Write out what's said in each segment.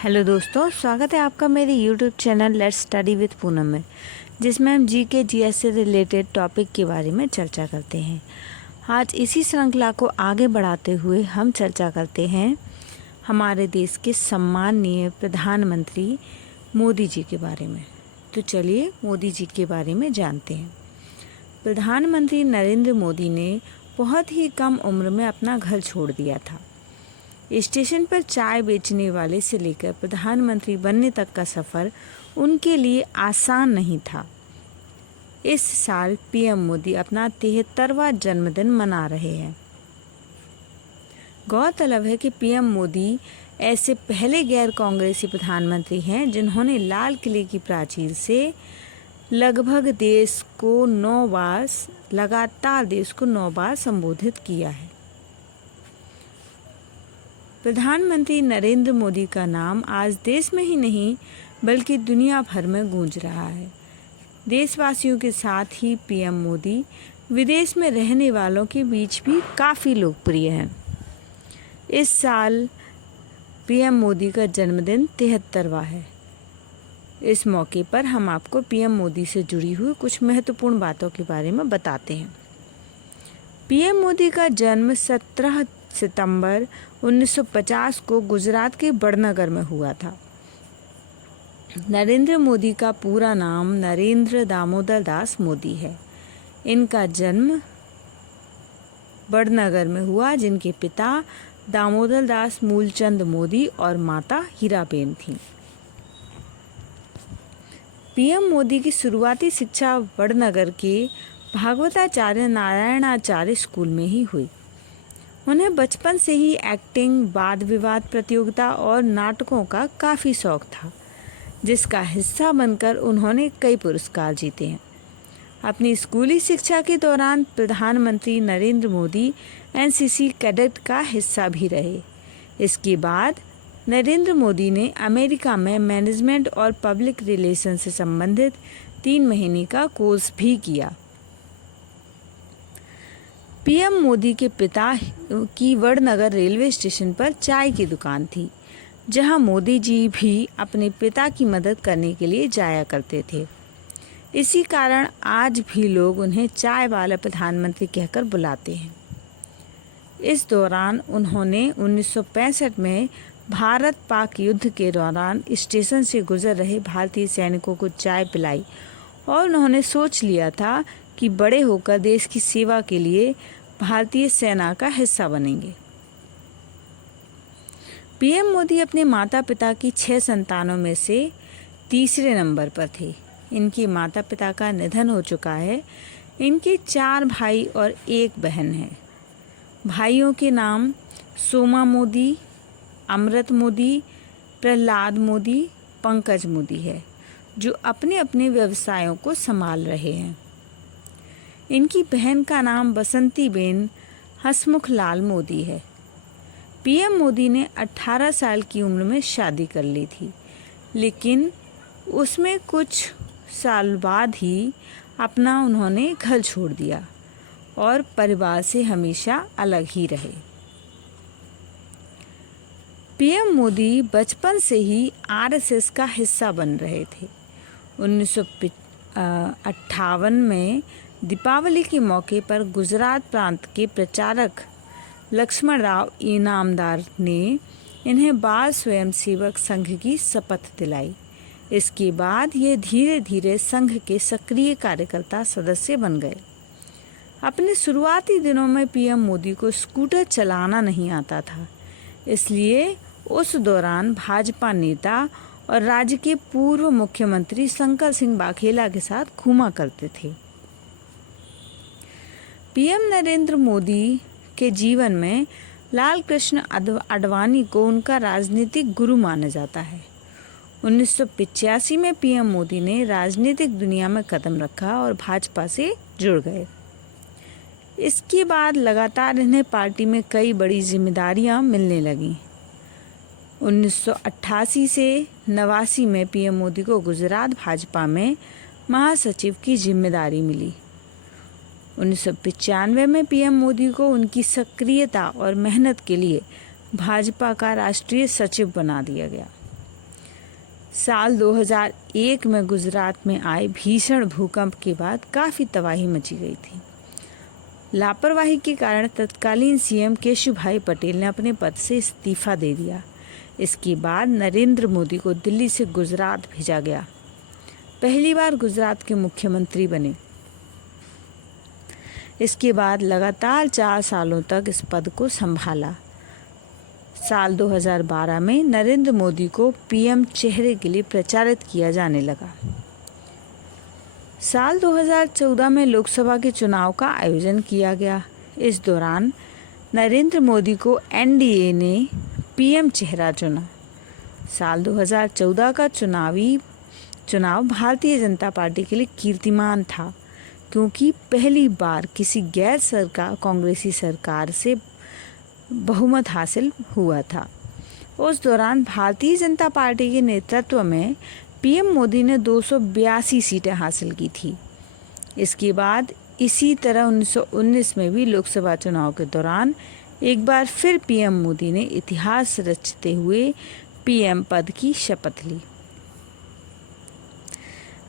Hello दोस्तों, स्वागत है आपका मेरे YouTube channel let's study with Poonam में, जिसमें हम जीके जीएस से रिलेटेड टॉपिक के बारे में चर्चा करते हैं। आज इसी श्रृंखला को आगे बढ़ाते हुए हम चर्चा करते हैं हमारे देश के सम्माननीय प्रधानमंत्री मोदी जी के बारे में। तो चलिए मोदी जी के बारे में जानते हैं। प्रधानमंत्री नरेंद्र मोदी ने बहुत ही कम उम्र में अपना घर छोड़ दिया था। स्टेशन पर चाय बेचने वाले से लेकर प्रधानमंत्री बनने तक का सफ़र उनके लिए आसान नहीं था। इस साल पीएम मोदी अपना 73वां जन्मदिन मना रहे हैं। गौरतलब है कि पीएम मोदी ऐसे पहले गैर कांग्रेसी प्रधानमंत्री हैं जिन्होंने लाल किले की प्राचीर से लगातार देश को 9 बार संबोधित किया है। प्रधानमंत्री नरेंद्र मोदी का नाम आज देश में ही नहीं बल्कि दुनिया भर में गूंज रहा है। देशवासियों के साथ ही पीएम मोदी विदेश में रहने वालों के बीच भी काफ़ी लोकप्रिय हैं। इस साल पीएम मोदी का जन्मदिन 73वां है। इस मौके पर हम आपको पीएम मोदी से जुड़ी हुई कुछ महत्वपूर्ण बातों के बारे में बताते हैं। पीएम मोदी का जन्म 17 सितंबर 1950 को गुजरात के बड़नगर में हुआ था। नरेंद्र मोदी का पूरा नाम नरेंद्र दामोदर दास मोदी है। इनका जन्म बड़नगर में हुआ, जिनके पिता दामोदर दास मूलचंद मोदी और माता हीराबेन थीं। पीएम मोदी की शुरुआती शिक्षा बड़नगर के भागवताचार्य नारायणाचार्य स्कूल में ही हुई। उन्हें बचपन से ही एक्टिंग, वाद विवाद प्रतियोगिता और नाटकों का काफ़ी शौक था, जिसका हिस्सा बनकर उन्होंने कई पुरस्कार जीते हैं। अपनी स्कूली शिक्षा के दौरान प्रधानमंत्री नरेंद्र मोदी एनसीसी कैडेट का हिस्सा भी रहे। इसके बाद नरेंद्र मोदी ने अमेरिका में मैनेजमेंट और पब्लिक रिलेशन से संबंधित 3 महीने का कोर्स भी किया। पीएम मोदी के पिता की वड़नगर रेलवे स्टेशन पर चाय की दुकान थी, जहां मोदी जी भी अपने पिता की मदद करने के लिए जाया करते थे। इसी कारण आज भी लोग उन्हें चाय वाला प्रधानमंत्री कहकर बुलाते हैं। इस दौरान उन्होंने 1965 में भारत पाक युद्ध के दौरान स्टेशन से गुजर रहे भारतीय सैनिकों को चाय पिलाई और उन्होंने सोच लिया था कि बड़े होकर देश की सेवा के लिए भारतीय सेना का हिस्सा बनेंगे। पीएम मोदी अपने माता पिता की 6 संतानों में से तीसरे नंबर पर थे। इनके माता पिता का निधन हो चुका है। इनके 4 भाई और 1 बहन है। भाइयों के नाम सोमा मोदी, अमृत मोदी, प्रहलाद मोदी, पंकज मोदी है, जो अपने अपने व्यवसायों को संभाल रहे हैं। इनकी बहन का नाम बसंतीबेन हसमुखलाल मोदी है। पीएम मोदी ने 18 साल की उम्र में शादी कर ली थी, लेकिन उसमें कुछ साल बाद ही अपना उन्होंने घर छोड़ दिया और परिवार से हमेशा अलग ही रहे। पीएम मोदी बचपन से ही आरएसएस का हिस्सा बन रहे थे। 1958 में दीपावली के मौके पर गुजरात प्रांत के प्रचारक लक्ष्मण राव इनामदार ने इन्हें बाल स्वयंसेवक संघ की शपथ दिलाई। इसके बाद ये धीरे धीरे संघ के सक्रिय कार्यकर्ता सदस्य बन गए। अपने शुरुआती दिनों में पीएम मोदी को स्कूटर चलाना नहीं आता था, इसलिए उस दौरान भाजपा नेता और राज्य के पूर्व मुख्यमंत्री शंकर सिंह वाघेला के साथ घूमा करते थे। पीएम नरेंद्र मोदी के जीवन में लाल कृष्ण आडवाणी को उनका राजनीतिक गुरु माना जाता है। 1985 में पीएम मोदी ने राजनीतिक दुनिया में कदम रखा और भाजपा से जुड़ गए। इसके बाद लगातार इन्हें पार्टी में कई बड़ी जिम्मेदारियां मिलने लगीं। 1988 से 89 में पीएम मोदी को गुजरात भाजपा में महासचिव की जिम्मेदारी मिली। 1995 में पीएम मोदी को उनकी सक्रियता और मेहनत के लिए भाजपा का राष्ट्रीय सचिव बना दिया गया। साल 2001 में गुजरात में आए भीषण भूकंप के बाद काफ़ी तबाही मची गई थी। लापरवाही के कारण तत्कालीन सीएम केशुभाई पटेल ने अपने पद से इस्तीफा दे दिया। इसके बाद नरेंद्र मोदी को दिल्ली से गुजरात भेजा गया। पहली बार गुजरात के मुख्यमंत्री बने। इसके बाद लगातार 4 सालों तक इस पद को संभाला। साल 2012 में नरेंद्र मोदी को पीएम चेहरे के लिए प्रचारित किया जाने लगा। साल 2014 में लोकसभा के चुनाव का आयोजन किया गया। इस दौरान नरेंद्र मोदी को एनडीए ने पीएम चेहरा चुना। साल 2014 का चुनाव भारतीय जनता पार्टी के लिए कीर्तिमान था, क्योंकि पहली बार किसी गैर सरकार कांग्रेसी सरकार से बहुमत हासिल हुआ था। उस दौरान भारतीय जनता पार्टी के नेतृत्व में पीएम मोदी ने 282 सीटें हासिल की थी। इसके बाद इसी तरह 1919 में भी लोकसभा चुनाव के दौरान एक बार फिर पीएम मोदी ने इतिहास रचते हुए पीएम पद की शपथ ली।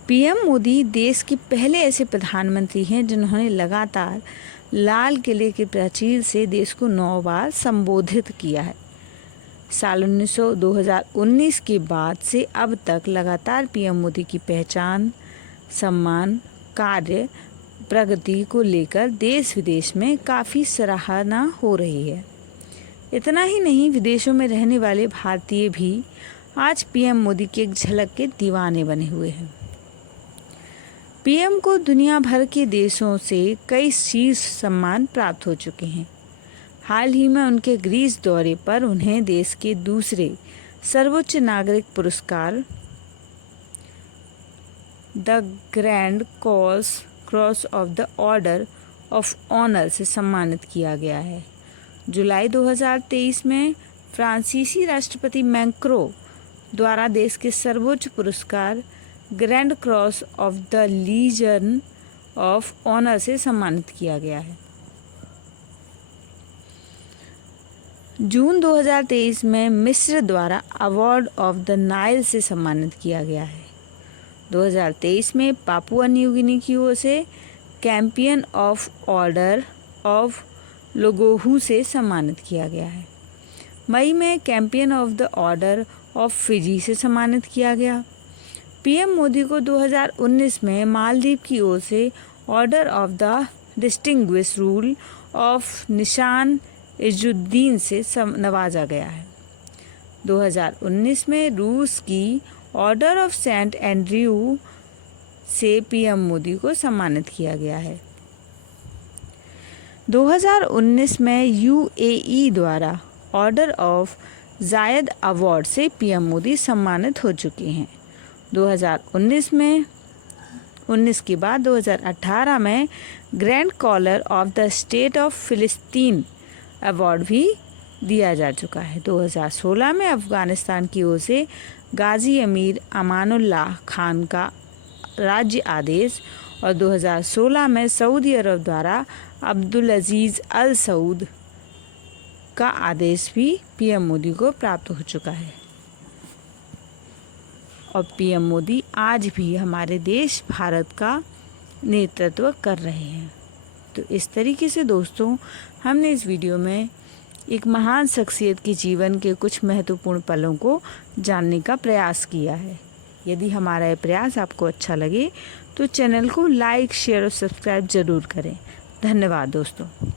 पीएम मोदी देश के पहले ऐसे प्रधानमंत्री हैं जिन्होंने लगातार लाल किले के प्राचीर से देश को 9 बार संबोधित किया है। साल 2019 के बाद से अब तक लगातार पीएम मोदी की पहचान, सम्मान, कार्य, प्रगति को लेकर देश विदेश में काफ़ी सराहना हो रही है। इतना ही नहीं, विदेशों में रहने वाले भारतीय भी आज पीएम मोदी की एक झलक के दीवाने बने हुए हैं। पीएम को दुनिया भर के देशों से कई शीर्ष सम्मान प्राप्त हो चुके हैं। हाल ही में उनके ग्रीस दौरे पर उन्हें देश के दूसरे सर्वोच्च नागरिक पुरस्कार the grand cross of the order of honour से सम्मानित किया गया है। जुलाई 2023 में फ्रांसीसी राष्ट्रपति मैक्रों द्वारा देश के सर्वोच्च पुरस्कार grand cross of the legion of honour से सम्मानित किया गया है। जून 2023 में मिस्र द्वारा अवार्ड ऑफ द नाइल से सम्मानित किया गया है। 2023 में पापुआ न्यू गिनी की ओर से चैंपियन ऑफ ऑर्डर ऑफ लोगोहू से सम्मानित किया गया है। मई में champion of the order of Fiji से सम्मानित किया गया। पीएम मोदी को 2019 में मालदीव की ओर से order of the distinguished rule of निशान इजुद्दीन से नवाजा गया है। 2019 में रूस की ऑर्डर ऑफ सेंट एंड्रयू से पीएम मोदी को सम्मानित किया गया है। 2019 में यूएई द्वारा ऑर्डर ऑफ जायद अवार्ड से पीएम मोदी सम्मानित हो चुके हैं। 2019 के बाद 2018 में grand collar of the state of फिलिस्तीन अवार्ड भी दिया जा चुका है। 2016 में अफ़गानिस्तान की ओर से गाजी अमीर अमानुल्लाह खान का राज्य आदेश और 2016 में सऊदी अरब द्वारा अब्दुल अजीज़ अल सऊद का आदेश भी पीएम मोदी को प्राप्त हो चुका है। और पीएम मोदी आज भी हमारे देश भारत का नेतृत्व कर रहे हैं। तो इस तरीके से दोस्तों, हमने इस वीडियो में एक महान शख्सियत के जीवन के कुछ महत्वपूर्ण पलों को जानने का प्रयास किया है। यदि हमारा ये प्रयास आपको अच्छा लगे तो चैनल को लाइक, शेयर और सब्सक्राइब ज़रूर करें। धन्यवाद दोस्तों।